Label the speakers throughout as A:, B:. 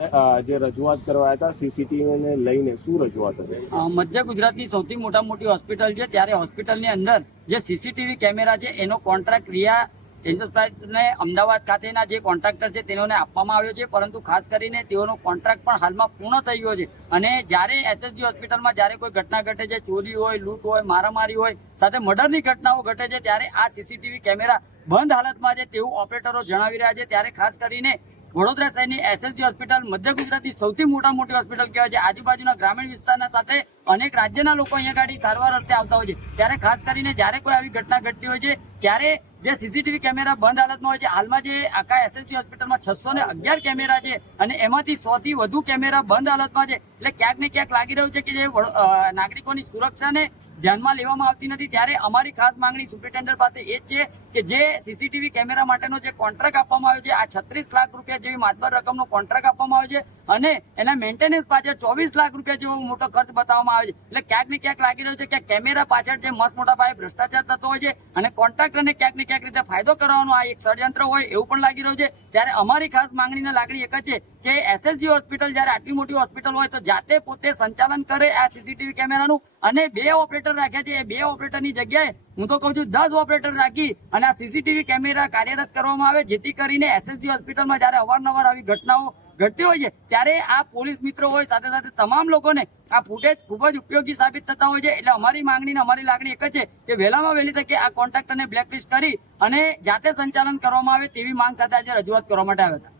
A: જે રજૂઆત કરવા હતા સીસીટીવી ને લઈને શું રજૂઆત હતી?
B: મધ્ય ગુજરાતની સૌથી મોટા મોટી હોસ્પિટલ છે, ત્યારે હોસ્પિટલની અંદર જે સીસીટીવી કેમેરા છે, એનો કોન્ટ્રાક્ટ રિયા એન્ટરપ્રાઇઝને અમદાવાદ ખાતેના જે કોન્ટ્રાક્ટર છે, તેઓને આપવામાં આવ્યો છે. પરંતુ ખાસ કરીને તેઓનો કોન્ટ્રાક્ટ પણ હાલમાં પૂર્ણ થઈ ગયો છે. અને જ્યારે એસએસજી હોસ્પિટલમાં જ્યારે કોઈ ઘટના ઘટે છે, ચોરી હોય, લૂંટ હોય, મારામારી હોય, સાથે મર્ડરની ઘટનાઓ ઘટે છે, ત્યારે આ સીસીટીવી કેમેરા બંધ હાલતમાં છે તેવું ઓપરેટરો જણાવી રહ્યા છે. ત્યારે ખાસ કરીને વડોદરા શહેરની એસએસજી હોસ્પિટલ, મધ્ય ગુજરાતની સૌથી મોટા મોટી હોસ્પિટલ કહેવાય છે. આજુબાજુના ગ્રામીણ વિસ્તારના સાથે અનેક રાજ્યના લોકો અહીંયા ગાડી સારવાર અર્થે આવતા હોય છે. ત્યારે ખાસ કરીને જ્યારે કોઈ આવી ઘટના ઘટતી હોય છે, ત્યારે જે સીસીટીવી કેમેરા બંધ હાલતમાં હોય છે, હાલમાં જે આખા એસએસજી હોસ્પિટલમાં છસો અગિયાર કેમેરા છે અને એમાંથી સો વધુ કેમેરા બંધ હાલતમાં છે. એટલે ક્યાંક ને ક્યાંક લાગી રહ્યું છે કે જે નાગરિકોની સુરક્ષાને ધ્યાનમાં લેવામાં આવતી નથી. ત્યારે અમારી ખાસ માંગણી સુપ્રિન્ટેન્ડન્ટ પાસે એ જ છે કે જે સીસીટીવી કેમેરા માટેનો જે કોન્ટ્રાક્ટ આપવામાં આવ્યો છે, આ છત્રીસ લાખ રૂપિયા જેવી માતબર રકમનો કોન્ટ્રાક્ટ આપવામાં આવ્યો છે અને એના મેન્ટેનન્સ પાછળ ચોવીસ લાખ રૂપિયા જેવો મોટો ખર્ચ બતાવવામાં આવે છે. એટલે ક્યાંક ને ક્યાંક લાગી રહ્યું છે કે કેમેરા પાછળ જે મસ્ત મોટા પાયે ભ્રષ્ટાચાર થતો હોય છે અને કોન્ટ્રાક્ટરને ક્યાંક ને ક્યાંક રીતે ફાયદો કરવાનો આ એક ષડયંત્ર હોય એવું પણ લાગી રહ્યું છે. ત્યારે અમારી ખાસ માંગણીને લાગણી એક જ છે કે એસએસજી હોસ્પિટલ જ્યારે આટલી મોટી હોસ્પિટલ હોય તો જાતે પોતે સંચાલન કરે આ સીસીટીવી કેમેરાનું. અને બે ઓપરેટર રાખ્યા છે. એ બે ઓપરેટરની જગ્યાએ હું તો કહું છું દસ ઓપરેટર રાખી અને આ સીસીટીવી કેમેરા કાર્યરત કરવામાં આવે, જેથી કરીને એસએસજી હોસ્પિટલમાં જ્યારે અવારનવાર આવી ઘટનાઓ ઘટતી હોય છે, ત્યારે આ પોલીસ મિત્રો હોય, સાથે સાથે તમામ લોકોને આ ફૂટેજ ખૂબ જ ઉપયોગી સાબિત થતા હોય છે. એટલે અમારી માંગણી અમારી લાગણી એક જ છે કે વહેલામાં વહેલી તકે આ કોન્ટ્રાક્ટરને બ્લેકલિસ્ટ કરી અને જાતે સંચાલન કરવામાં આવે તેવી માંગ સાથે આજે રજૂઆત કરવા માટે આવ્યા હતા.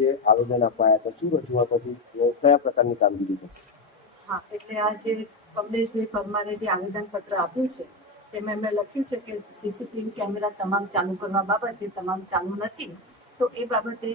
A: જે આવેદન અપાયા હતા, શું રજૂઆત હતી? કયા પ્રકારની કામગીરી થશે?
C: હા, એટલે આ જે કમલેશભાઈ પરમારે જે આવેદનપત્ર આપ્યું છે, તેમાં એમણે લખ્યું છે કે સીસીટીવી કેમેરા તમામ ચાલુ કરવા બાબતે તમામ ચાલુ નથી, તો એ બાબતે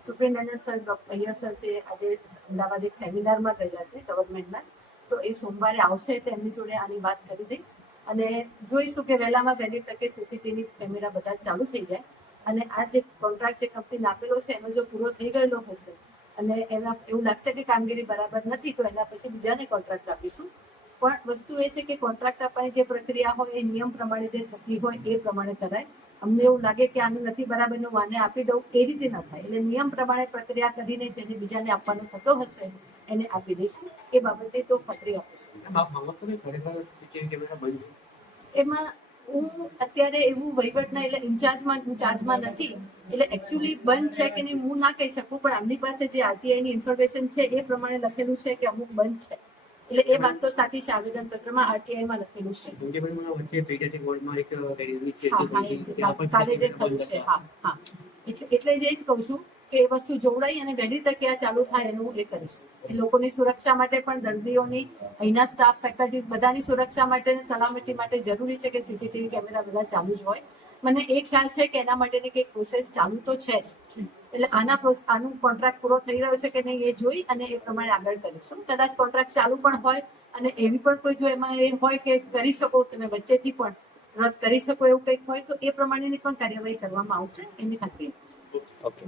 C: સુપ્રિન્ટેન્ડન્ટ સર અય્યર સર જે આજે અમદાવાદ એક સેમિનારમાં ગયેલા છે ગવર્મેન્ટના, તો એ સોમવારે આવશે એટલે એમની જોડે આની વાત કરી દઈશ. અને જોઈશું કે વહેલામાં વહેલી તકે સીસીટીવી કેમેરા બધા ચાલુ થઈ જાય. અને આ જે કોન્ટ્રાક્ટ જે કંપનીને આપેલો છે એનો જો પૂરો થઈ ગયેલો હશે અને એના એવું લાગશે કે કામગીરી બરાબર નથી તો એના પછી બીજાને કોન્ટ્રાક્ટ આપીશું. પણ વસ્તુ એ છે કે કોન્ટ્રાક્ટ આપવાની જે પ્રક્રિયા હોય એ નિયમ પ્રમાણે જે થતી હોય એ પ્રમાણે કરાય. અમને એવું લાગે કે આનું નથી બરાબર હું માને આપી દઉં એ રીતે ન થાય. એટલે નિયમ પ્રમાણે પ્રક્રિયા કરીને જેને બીજાને આપવાનો થતો હશે એને આપી દઈશું. એ બાબતે તો ખાતરી આપીશું એમાં હું અત્યારે એવું વહીવટના એટલે ઇન્ચાર્જમાં ચાર્જમાં નથી. એટલે એકચ્યુઅલી બંધ છે કે નહીં હું ના કહી શકું પણ આમની પાસે જે આરટીઆઈ ની ઇન્ફોર્મેશન છે એ પ્રમાણે લખેલું છે કે અમુક બંધ છે. એટલે એ વાત તો સાચી છે આવેદન પત્રમાં આરટીઆઈ માં લખેલું છે. કાલ- કાલે જે થયું છે. હા હા. એટલે એટલે જ એ જ કહું છું. કે એ વસ્તુ જોવડાઈ અને વહેલી તકે આ ચાલુ થાય એનું એ કરીશું. એ લોકોની સુરક્ષા માટે પણ, દર્દીઓની, અહીંના સ્ટાફ ફેકલ્ટીઝ બધાની સુરક્ષા માટે અને સલામતી માટે જરૂરી છે કે સીસીટીવી કેમેરા બધા ચાલુ જ હોય. મને એ ખ્યાલ છે કે એના માટેની કંઈક પ્રોસેસ ચાલુ તો છે જ. એટલે આના આનું કોન્ટ્રાક્ટ પૂરો થઈ રહ્યો છે કે નહીં એ જોઈ અને એ પ્રમાણે આગળ કરીશું. કદાચ કોન્ટ્રાક્ટ ચાલુ પણ હોય અને એવી પણ કોઈ જો એમાં એ હોય કે કરી શકો તમે વચ્ચેથી પણ રદ કરી શકો એવું કંઈક હોય તો એ પ્રમાણેની પણ કાર્યવાહી કરવામાં આવશે. એની ખાતરી.
A: ઓકે